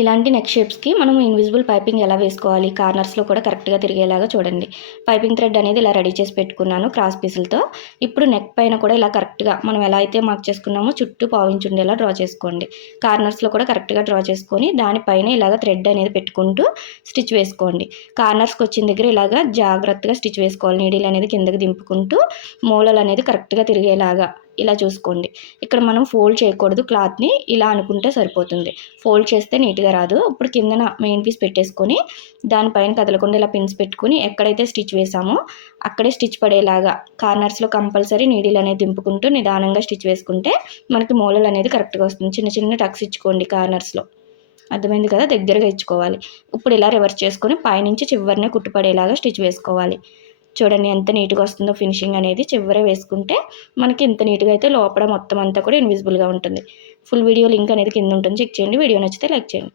ఇలాంటి నెక్ షేప్స్కి మనం invisible piping ఎలా వేసుకోవాలి? కార్నర్స్లో కూడా కరెక్ట్గా తిరిగేలాగా చూడండి. పైపింగ్ థ్రెడ్ అనేది ఇలా రెడీ చేసి పెట్టుకున్నాను క్రాస్ పీసులతో ఇప్పుడు నెక్ పైన కూడా ఇలా కరెక్ట్గా మనం ఎలా అయితే మార్క్ చేసుకున్నామో చుట్టూ పావించి ఉండేలా డ్రా చేసుకోండి. కార్నర్స్లో కూడా కరెక్ట్గా డ్రా చేసుకొని దానిపైన ఇలాగ థ్రెడ్ అనేది పెట్టుకుంటూ స్టిచ్ వేసుకోండి. కార్నర్స్కి వచ్చిన దగ్గర ఇలాగ జాగ్రత్తగా స్టిచ్ వేసుకోవాలి. నీడిల్ అనేది కిందకి దింపుకుంటూ మూలలు అనేది కరెక్ట్గా తిరిగేలాగా. ఇలా చూసుకోండి. ఇక్కడ మనం ఫోల్డ్ చేయకూడదు క్లాత్ని ఇలా అనుకుంటే సరిపోతుంది. ఫోల్డ్ చేస్తే నీట్గా రాదు. ఇప్పుడు కిందన మెయిన్ పీస్ పెట్టేసుకొని దానిపైన కదలకుండా ఇలా పిన్స్ పెట్టుకుని ఎక్కడైతే స్టిచ్ వేసామో అక్కడే స్టిచ్ పడేలాగా కార్నర్స్లో కంపల్సరీ నీడిల్ అనేది దింపుకుంటూ నిదానంగా స్టిచ్ వేసుకుంటే మనకి మూలలు అనేది కరెక్ట్గా వస్తుంది. చిన్న చిన్న టక్స్ ఇచ్చుకోండి కార్నర్స్లో అర్థమైంది కదా? దగ్గరగా ఇచ్చుకోవాలి. ఇప్పుడు ఇలా రివర్స్ చేసుకొని పైనుంచి చివరినే కుట్టుపడేలాగా స్టిచ్ వేసుకోవాలి. చూడండి ఎంత నీట్గా వస్తుందో ఫినిషింగ్ అనేది. చివర వేసుకుంటే మనకి ఎంత నీట్గా అయితే లోపల మొత్తం అంతా కూడా ఇన్విజిబుల్గా ఉంటుంది. ఫుల్ వీడియో లింక్ అనేది కింద ఉంటుంది. చెక్ చేయండి. వీడియో నచ్చితే లైక్ చేయండి.